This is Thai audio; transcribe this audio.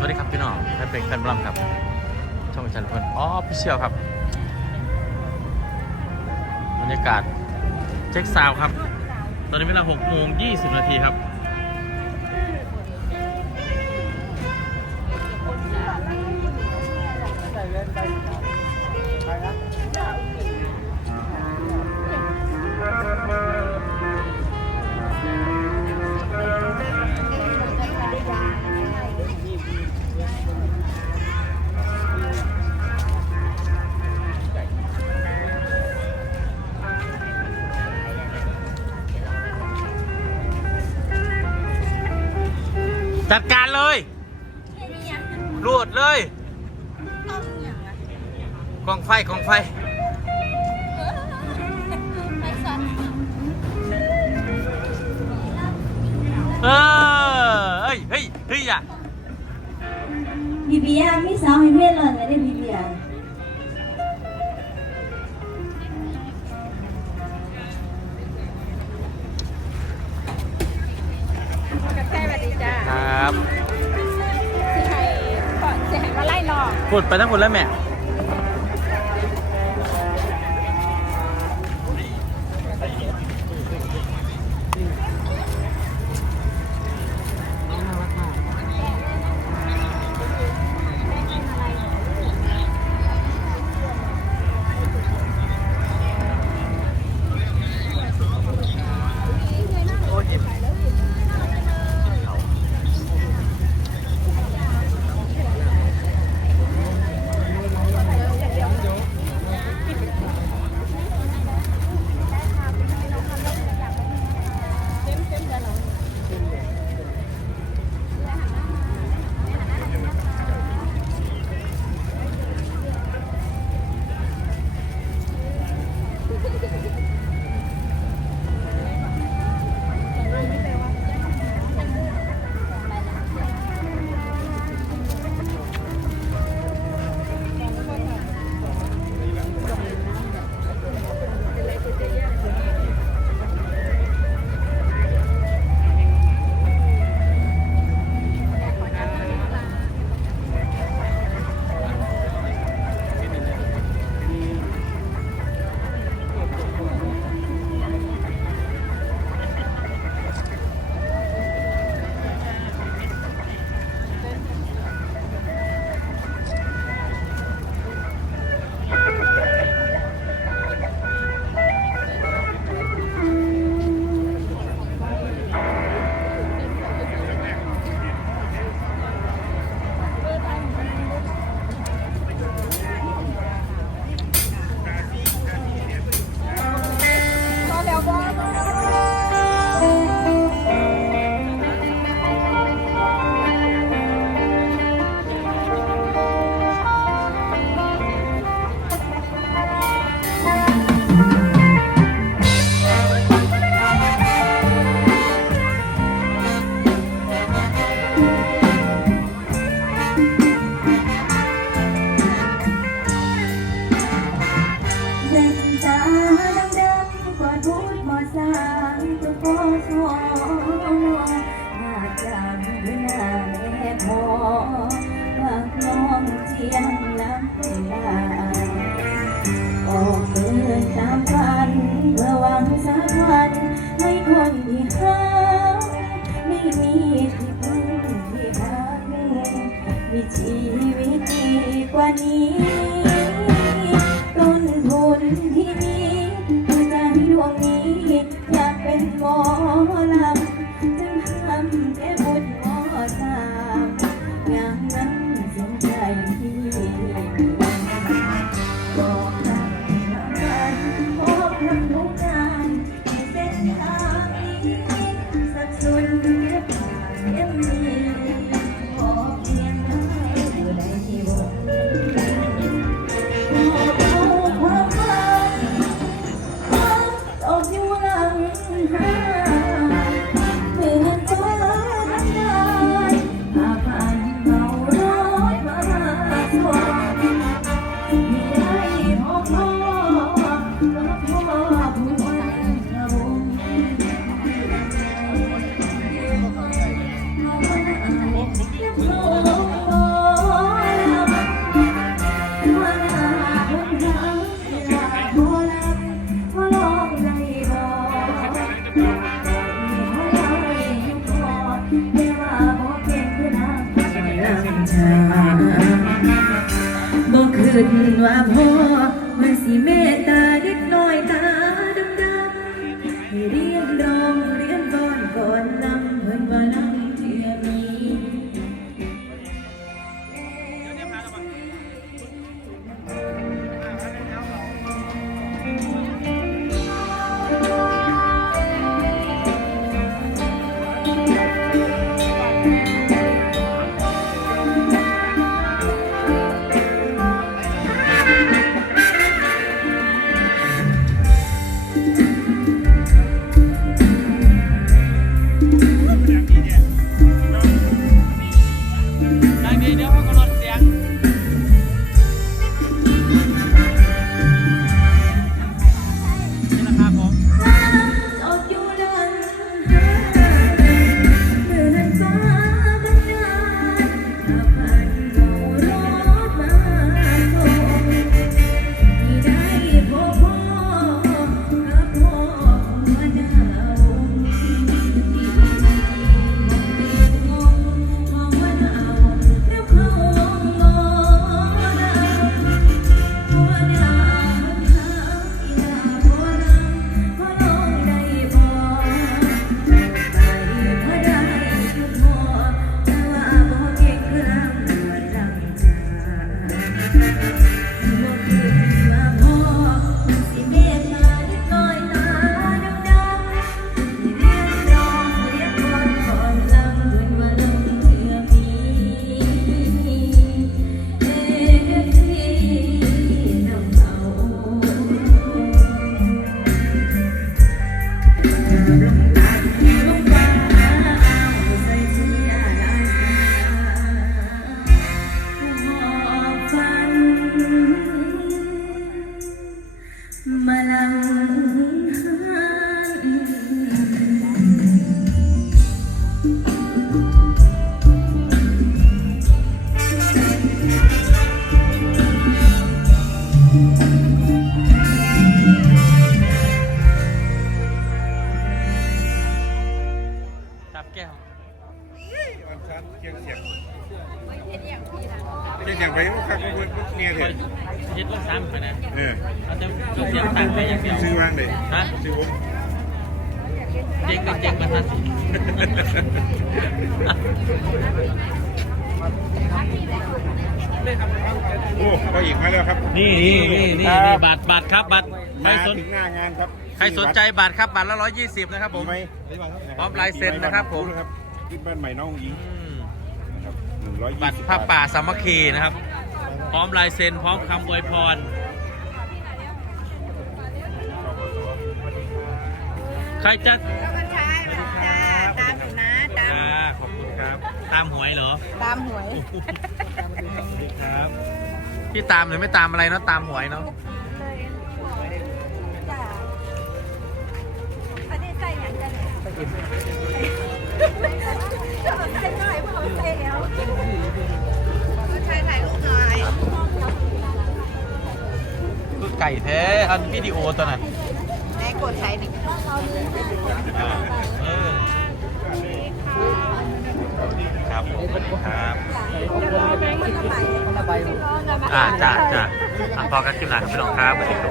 สวัสดีครับพี่น้องแฟนเพลงแฟนบลัมครับ ช่องจันทร์พลอ๋อพี่เชียวครับ บรรยากาศเช็คซาวครับ ตอนนี้เวลา6โมง20 นาทีครับ จัดการเลยรวดเลยกองไฟกองไฟเออเฮ้ยเฮ้ยเฮ้ยอะพี่เบียร์มีสาวให้เมียนเลยไม่ได้พี่ ครับ สิให้ก่อนสิให้มาไล่นอก พูดไปทั้งหมดแล้วแม่ นี้ คิดว่าพ่อมันสิเมตตาเด็กน้อยตาดำๆให้เรียนร้อง ก้ววันชันเกียงเสียงเกียงอย่างไปว่าคักว่าเนี่ยเถอะยึดว่าซ้ำไปนะเออเอาแต่เราเสียงต่างไปอย่างเดียวซื้อวางเลยฮะซื้อผมเจ๊งก็เจ๊งมาทันทีโอ้ก็อีกมาแล้วครับ นี่นี่นี่นี่คนี่รับบัตรบัตรครับบัตรใครมาสนถึงหน้างานครับ ใครสนใจบัตรครับบัตรละร้อยยี่สิบนะครับผมไหมพร้อมลายเซ็นนะครับผมครับที่บ้านใหม่น้องหญิงอืมนะครับหนึ่งร้อยยี่บัตรสิบผ้าป่าสามัคคีนะครับ พร้อมลายเซ็นพร้อมคำอวยพร ใครจะก็มันใช้จ้าตามอยู่นะตามอ่าขอบคุณครับ ตามหวยเหรอ ตามหวย ครับพี่ตามหรือไม่ตามอะไรเนาะตามหวยเนาะ คือไก่แท้ อันวิดีโอตัวนั้นแม่กดใช้หนึ่งอ่าเออครับครับ อ่าจ้าจ้าอะพอกันคลิปหน้าครับพี่น้องครับสวัสดีครับ